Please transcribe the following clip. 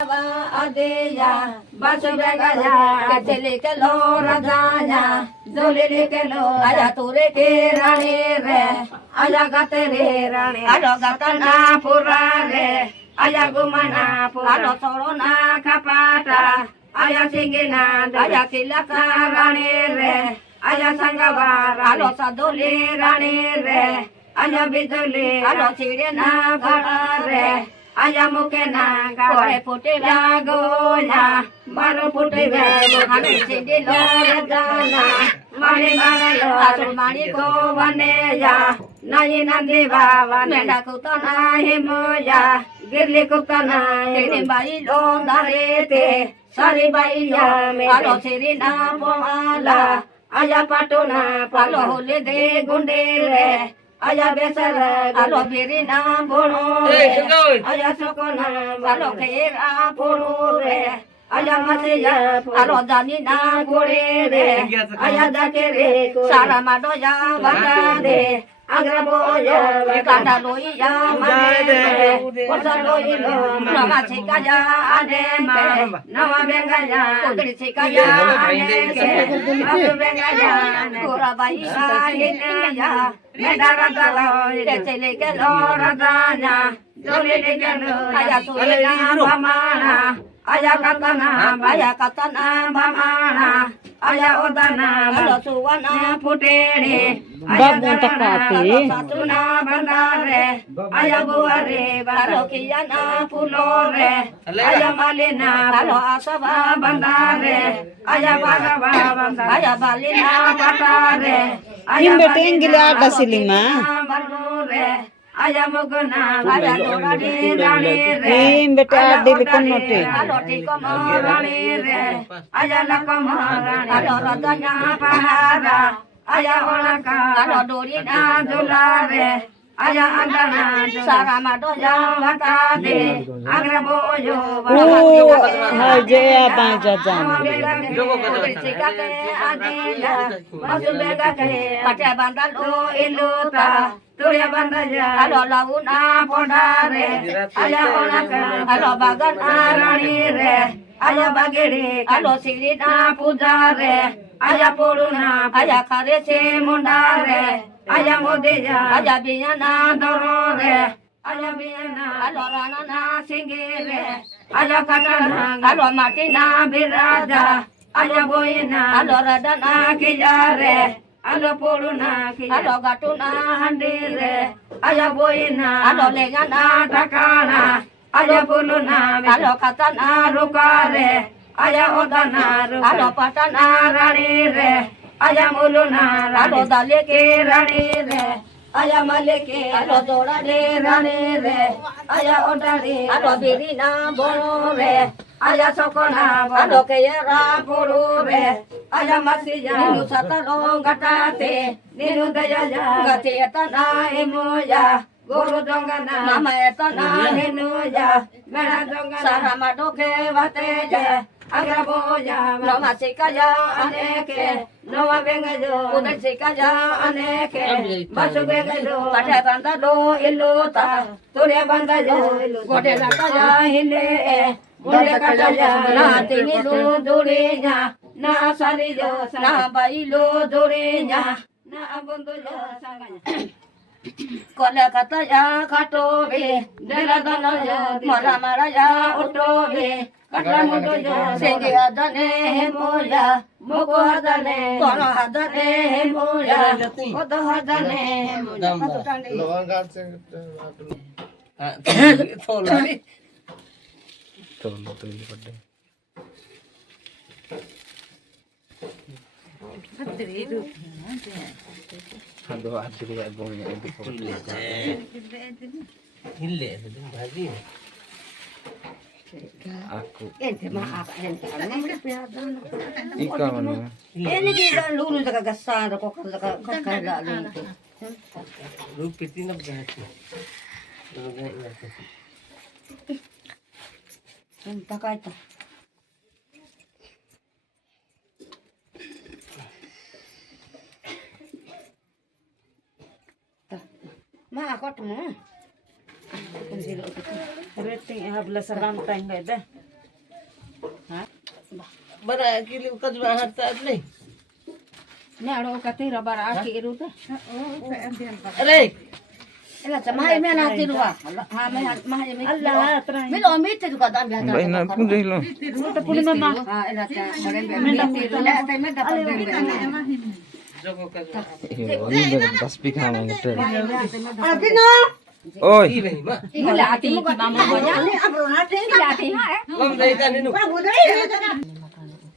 Adeya, Basubegaya, Telikelo, Radaya, Zulilikelo, Ayature Rani Re, Ayagatere Rani, Adogatana Purare, Ayagumana, Purano Sorona Kapata, Ayasingina, Ayatilaka Rani Re, Ayasangavara, Alosadoli Rani Re, Ayabiduli, Alosirena Parare. Aya mukena kore puti lagonya baru puti bego kami sidi loredana mani barayo asul mani ko vaneya nayi nandi baba menda kutana himoya girli kutana tini bai lo darete sari bai ya me alo sirina pomala aya patuna palo hole de gundere Aya besar alo birina bono aya sokona alo kera bono re aya masiya alo danina gore re aya dakere sara madoya bagade agra boya kanda loya mane kosa loya nama chikaya ane nama bengaya kudri chikaya ane abu bengaya kura bai ya Medaradala, Tetelekelo, Radanya, Jolekelo, Ayasuna, Mamana, Ayakatana, Bayakatana, Mamana, Ayaodana, Malosuana, Puteri, Ayatuna, Bandare, Ayabuare, Barokiana, Pulore, Ayamalina, Palo Asaba, Bandare, Ayababa, Ayabalina, Batare, Yung beting gila ada silima. Yung bete adi likon note. Jaya baca jam. Tuya bandaya, alo launa pondare, aya onaka, alo bagan arani re, aya bagere, alo sirina pujare, aya puruna, aya karese mundare, aya modeya, aya biyana dorore, aya biyana, alo ranana singire, aya katana, alo matina biraja, aya boyina, alo radana kijare. Alo puruna, alo gatuna handire, aya boyina, alo lengana takana, aya puruna, alo katana rukare, aya odana, alo patana ranire, aya muluna, alo daleke ranire, aya maleke, alo dorade ranire, aya odare, alo birina bonore. Aya sokona alo kera purure aya masiya ninu satalo gatate ninu daya gati etana emoya guru dongana mama etana ninu ya mera dongana sarama doke vateja agra boya no masikaya aneke no bengajo udan sikaya aneke basu bengajo pate bandado iluta tore bandajo gote nakaya hile Mule kataya na tinilu durinya na asariyo na bailu durinya na abunduyo sanganya Kola kataya katobe dela danoyo mala maraya utobe katlamudoyo sengi adane hemoya moko hadane kono hadane hemoya kodo hadane hemoya Tolong pada. Aduh, aduh kayak bongnya itu aku. Ikan mana? Ini dia lulu dekat gasar kok dekat lalu itu. Rupitin berarti. Entah kata. Ma aku temu. Rating habla sa rantay nga ida. Bara kili ka jwa harta ni. Nero kati rabara aki iruta. Aray. Ela samai me na tirwa. Ha me mahai me. Allah, try. Me lo mi te ka dan biasa. Baik na pun deh lo. Ito po ni mama. Ha ela ta bare me tirwa. Ela ta me dapat be. Jogo ka jwa. Iyo, ini dah tasbih kamu ngeter. Abina. Oi, Ile ma. Ila ati ki mama mo nya. Ni abro na te. Ila ati ha. Lam dai ka ninu.